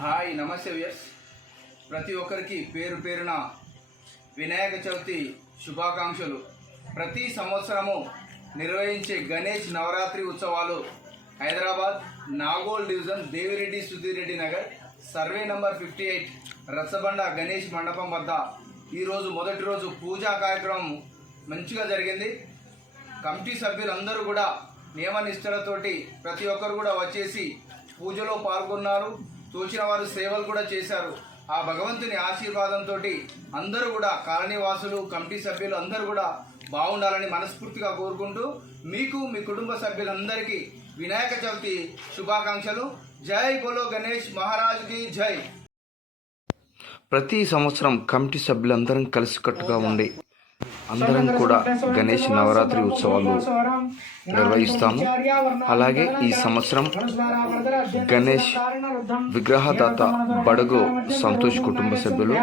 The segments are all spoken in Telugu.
హాయ్ నమస్తే వ్యస్ ప్రతి ఒక్కరికి పేరు పేరున వినాయక చవితి శుభాకాంక్షలు. ప్రతి సంవత్సరము నిర్వహించే గణేష్ నవరాత్రి ఉత్సవాలు Hyderabad Nagole division Devireddy Sudhireddy Nagar survey number fifty eight Rachabanda Ganesh మండపం వద్ద ఈరోజు మొదటి రోజు పూజా కార్యక్రమం మంచిగా జరిగింది. కమిటీ సభ్యులందరూ కూడా నియమ నిష్ఠలతోటి ప్రతి ఒక్కరు కూడా వచ్చేసి పూజలో పాల్గొన్నారు. తోచిన వారు సేవలు కూడా చేశారు. ఆ భగవంతుని ఆశీర్వాదంతో అందరూ కూడా కాలనీవాసులు కమిటీ సభ్యులు అందరూ కూడా బాగుండాలని మనస్ఫూర్తిగా కోరుకుంటూ మీకు మీ కుటుంబ సభ్యులందరికీ వినాయక చవితి శుభాకాంక్షలు. జై బోలో గణేష్ మహారాజ్కి జై. ప్రతి సంవత్సరం కమిటీ సభ్యులందరం కలిసికట్టుగా ఉండి అందరం కూడా గణేష్ నవరాత్రి ఉత్సవాలు నిర్వహిస్తాము. అలాగే ఈ సంవత్సరం గణేష్ విగ్రహదాత బడుగు సంతోష్ కుటుంబ సభ్యులు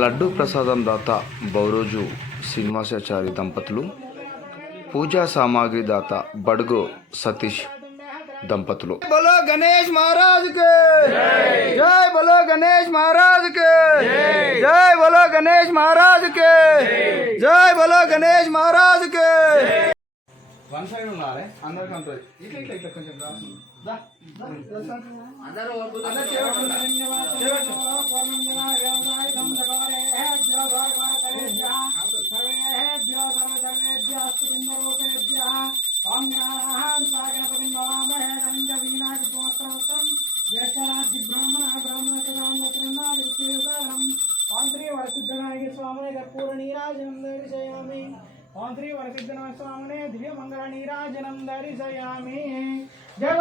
లడ్డు ప్రసాదం దాత బౌరోజు శ్రీనివాసాచారి దంపతులు పూజా సామాగ్రి దాత బడుగు సతీష్ దంపతులు. బలో గణేష్ మహారాజ్ జై బలో గణేష్ మహారాజ్ జై బలో గణేష్ మహారాజ్ జై బలో గణేష్ మహారాజ్ వన్ సైడ్ ఉండాలి అందరు కొంచెం नीराजनं दर्शयामि। ओम श्री वरसिद्धनाथ स्वामिने दिव्य मंगल नीराजनं दर्शयामि। जय